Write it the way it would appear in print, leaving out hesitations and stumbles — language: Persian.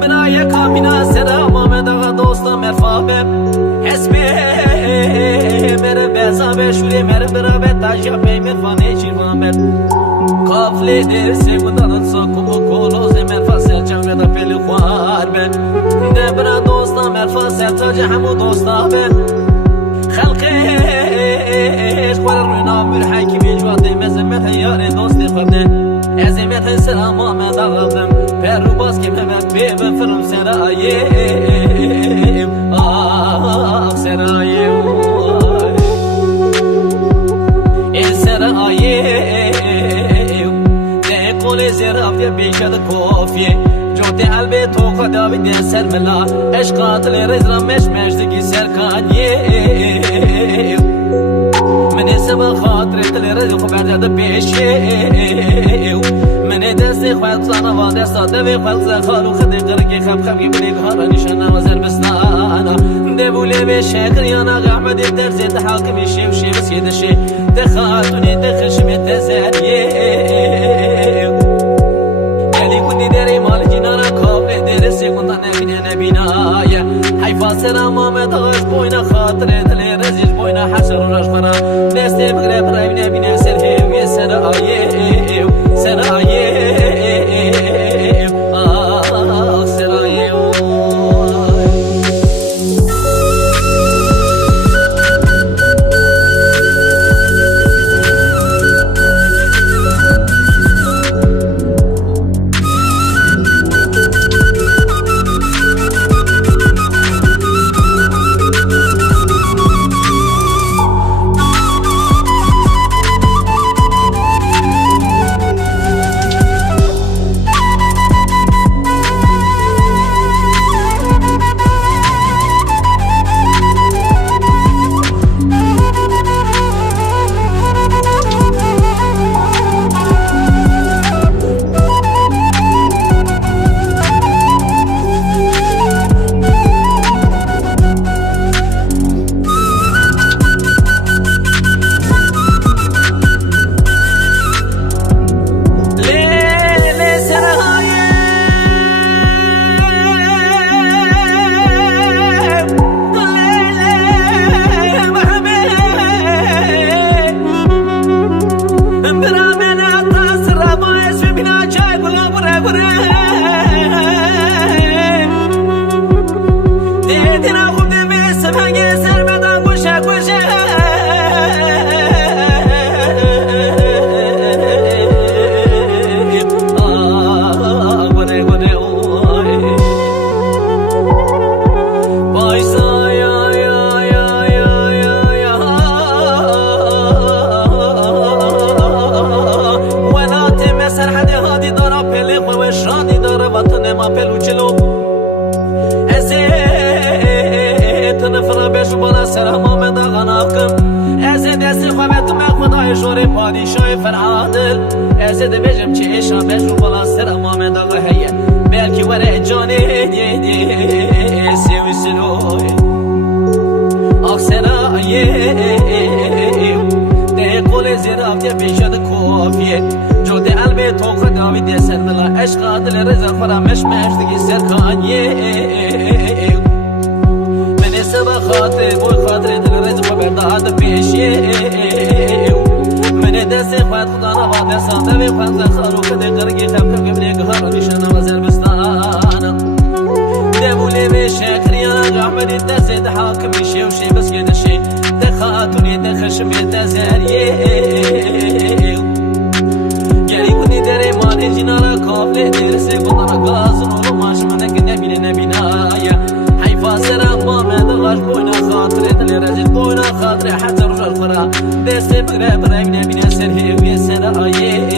بنای کابینا سلام آمد آقا دوستم مرفابم حسبی مره بزابه شوری مره برابه تاجا بی مرفانه چیروامت کافلی در سیمدان ساکو کولوز مرفاسل جمعه دا پیلی خوار به دبرا دوستم مرفاسل تاجا همو دوستا به خلقش خوار روی نامور حکیمی جواده مزمت یار دوستی خودن عزیمت سلام آمد آقابم پر رو باز که ممت بی بفرم سراییم آه سراییم این سراییم ده قول زرافتی بیشد کافیه جوتی قلبی تو خدا بیدین سر ملا عشقات لیرز رمش مشتگی سرکانیم من سبا خاطر تلیرز خوب برجد پیشیم من دستی خواهد زانا و دستا دوی خواهد زخارو خدی قرقی خبخبی بلیگ هارا نشانا و زربستانا دبولی بی شکریانا غحمدی درزی تحاکمی شیو شیو سیدشی دخاتونی دخشمی تزریم گلی کنی دری مال جنارا کابلی دری سیگوندا نبینه نبینایا حیفا سلام آمد آش بوینا خاطر تلیرزیش بوینا حسر و رشخورا دستی بگرب رای نبینه سر هیوی سر آیه سراییم آه سراییم سلام آمد آقا ناکم از دستی خوابت مخمدای شوری پادیشای فرعادل از بجم چه ایشان بجو بالا سلام آمد آقا هیه بلکی وره جانی سیوی سلوی آق سراییم ده قول زرافتی بیشد کافیه جو ده قلبی تو خداوی ده سر ملا عشقات لرزا خورا مشمش دگی سرکانیم سبا خاطر بوی خاطر دل رزق و برداد پیشیم من دستی خواهد خدا نوا دستان دوی خواهد زخارو خده قرگی خبخب گبنی گهارو نشانا و زربستانا دبولی بی شکریانا غحمدی دستی دحاکمی شیو شی بسکی دشی دخاتونی دخشمی تزریم گلی کنی دری مالی جنارا کافلی درسی گودانا گازنو رو ماشمانک نبینه نبینایا سلام آمد آش بوینا خاطر تلیرزیش بوینا خاطر حسر و شرخورا دستی بگره برای نبینه سر هیوی سراییم